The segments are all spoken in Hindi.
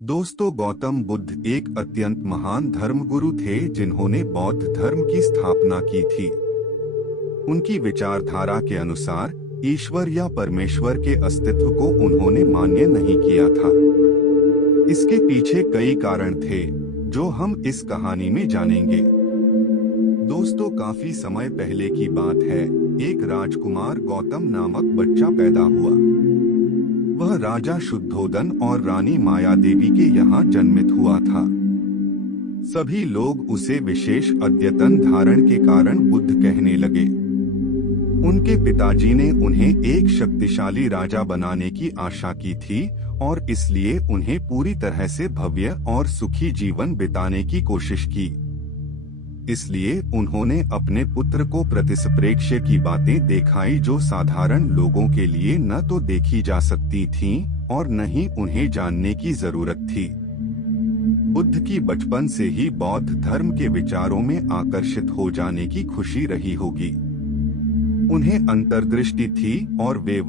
दोस्तों, गौतम बुद्ध एक अत्यंत महान धर्मगुरु थे जिन्होंने बौद्ध धर्म की स्थापना की थी। उनकी विचारधारा के अनुसार ईश्वर या परमेश्वर के अस्तित्व को उन्होंने मान्य नहीं किया था। इसके पीछे कई कारण थे जो हम इस कहानी में जानेंगे। दोस्तों, काफी समय पहले की बात है। एक राजकुमार गौतम नामक बच्चा पैदा हुआ। वह राजा शुद्धोदन और रानी माया देवी के यहाँ जन्मित हुआ था। सभी लोग उसे विशेष अद्यतन धारण के कारण बुद्ध कहने लगे। उनके पिताजी ने उन्हें एक शक्तिशाली राजा बनाने की आशा की थी और इसलिए उन्हें पूरी तरह से भव्य और सुखी जीवन बिताने की कोशिश की। इसलिए उन्होंने अपने पुत्र को प्रतिसप्रेक्ष्य की बातें दिखाई जो साधारण लोगों के लिए न तो देखी जा सकती थीं और न ही उन्हें जानने की जरूरत थी। बुद्ध की बचपन से ही बौद्ध धर्म के विचारों में आकर्षित हो जाने की खुशी रही होगी। उन्हें अंतर्दृष्टि थी और वे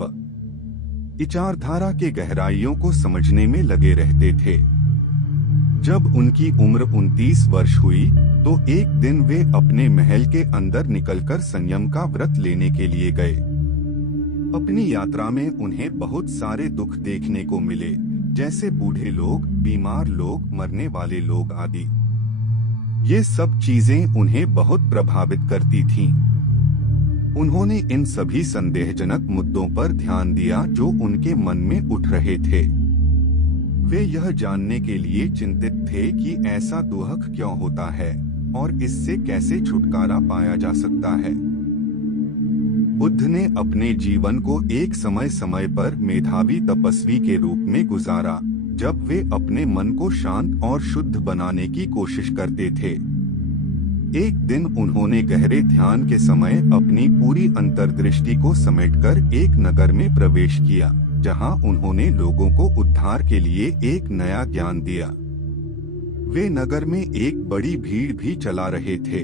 विचारधारा के गहराइयों को समझने में लगे रहते थे। जब उनकी उम्र 29 वर्ष हुई तो एक दिन वे अपने महल के अंदर निकलकर संयम का व्रत लेने के लिए गए। अपनी यात्रा में उन्हें बहुत सारे दुख देखने को मिले, जैसे बूढ़े लोग, बीमार लोग, मरने वाले लोग आदि। ये सब चीजें उन्हें बहुत प्रभावित करती थीं। उन्होंने इन सभी संदेहजनक मुद्दों पर ध्यान दिया जो उनके मन में उठ रहे थे। वे यह जानने के लिए चिंतित थे कि ऐसा दुख क्यों होता है और इससे कैसे छुटकारा पाया जा सकता है। बुद्ध ने अपने जीवन को एक समय समय पर मेधावी तपस्वी के रूप में गुजारा, जब वे अपने मन को शांत और शुद्ध बनाने की कोशिश करते थे। एक दिन उन्होंने गहरे ध्यान के समय अपनी पूरी अंतर्दृष्टि को समेटकर एक नगर में प्रवेश किया, जहां उन्होंने लोगों को उद्धार के लिए एक नया ज्ञान दिया। वे नगर में एक बड़ी भीड़ भी चला रहे थे।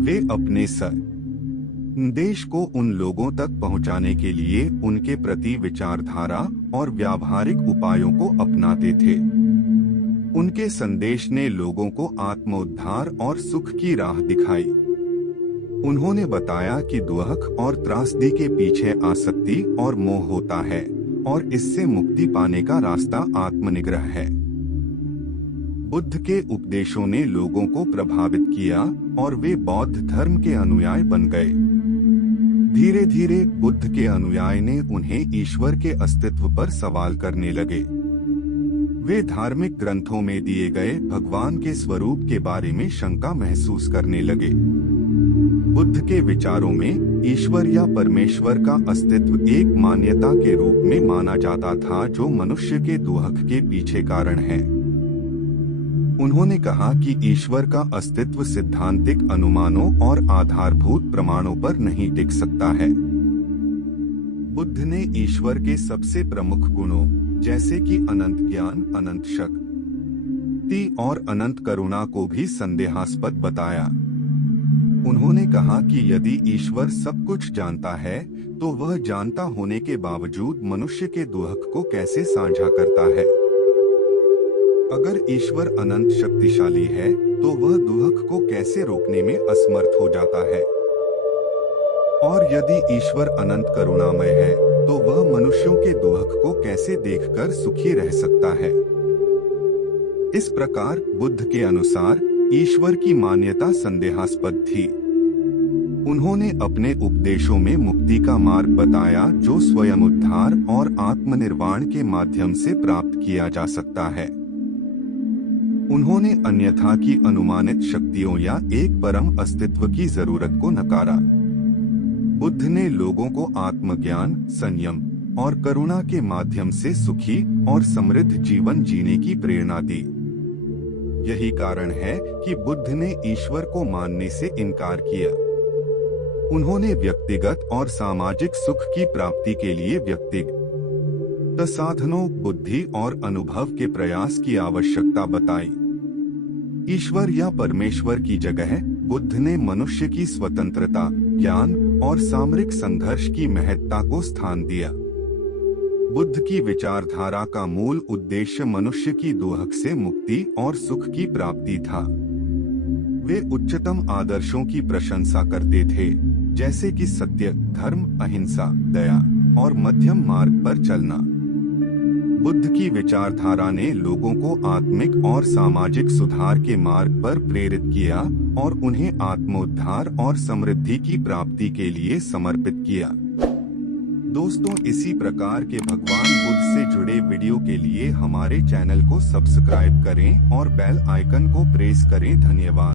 वे अपने संदेश को उन लोगों तक पहुंचाने के लिए उनके प्रति विचारधारा और व्यावहारिक उपायों को अपनाते थे। उनके संदेश ने लोगों को आत्मोद्धार और सुख की राह दिखाई। उन्होंने बताया कि दुख और त्रासदी के पीछे आसक्ति और मोह होता है और इससे मुक्ति पाने का रास्ता आत्मनिग्रह है। बुद्ध के उपदेशों ने लोगों को प्रभावित किया और वे बौद्ध धर्म के अनुयायी बन गए। धीरे धीरे बुद्ध के अनुयायी ने उन्हें ईश्वर के अस्तित्व पर सवाल करने लगे। वे धार्मिक ग्रंथों में दिए गए भगवान के स्वरूप के बारे में शंका महसूस करने लगे। बुद्ध के विचारों में ईश्वर या परमेश्वर का अस्तित्व एक मान्यता के रूप में माना जाता था जो मनुष्य के दुख के पीछे कारण है। उन्होंने कहा कि ईश्वर का अस्तित्व सिद्धांतिक अनुमानों और आधारभूत प्रमाणों पर नहीं टिक सकता है। बुद्ध ने ईश्वर के सबसे प्रमुख गुणों जैसे कि अनंत ज्ञान, अनंत शक्ति और अनंत करुणा को भी संदेहास्पद बताया। उन्होंने कहा कि यदि ईश्वर सब कुछ जानता है तो वह जानता होने के बावजूद मनुष्य के दुख को कैसे साझा करता है। अगर ईश्वर अनंत शक्तिशाली है तो वह दुख को कैसे रोकने में असमर्थ हो जाता है, और यदि ईश्वर अनंत करुणामय है तो वह मनुष्यों के दुख को कैसे देखकर सुखी रह सकता है। इस प्रकार बुद्ध के अनुसार ईश्वर की मान्यता संदेहास्पद थी। उन्होंने अपने उपदेशों में मुक्ति का मार्ग बताया जो स्वयं उद्धार और आत्मनिर्वाण के माध्यम से प्राप्त किया जा सकता है। उन्होंने अन्यथा की अनुमानित शक्तियों या एक परम अस्तित्व की जरूरत को नकारा। बुद्ध ने लोगों को आत्मज्ञान, संयम और करुणा के माध्यम से सुखी और समृद्ध जीवन जीने की प्रेरणा दी। यही कारण है कि बुद्ध ने ईश्वर को मानने से इनकार किया। उन्होंने व्यक्तिगत और सामाजिक सुख की प्राप्ति के लिए व्यक्तिगत साधनों, बुद्धि और अनुभव के प्रयास की आवश्यकता बताई। ईश्वर या परमेश्वर की जगह बुद्ध ने मनुष्य की स्वतंत्रता, ज्ञान और सामरिक संघर्ष की महत्ता को स्थान दिया। बुद्ध की विचारधारा का मूल उद्देश्य मनुष्य की दुख से मुक्ति और सुख की प्राप्ति था। वे उच्चतम आदर्शों की प्रशंसा करते थे, जैसे कि सत्य, धर्म, अहिंसा, दया और मध्यम मार्ग पर चलना। बुद्ध की विचारधारा ने लोगों को आत्मिक और सामाजिक सुधार के मार्ग पर प्रेरित किया और उन्हें आत्मोद्धार और समृद्धि की प्राप्ति के लिए समर्पित किया। दोस्तों, इसी प्रकार के भगवान बुद्ध से जुड़े वीडियो के लिए हमारे चैनल को सब्सक्राइब करें और बेल आइकन को प्रेस करें। धन्यवाद।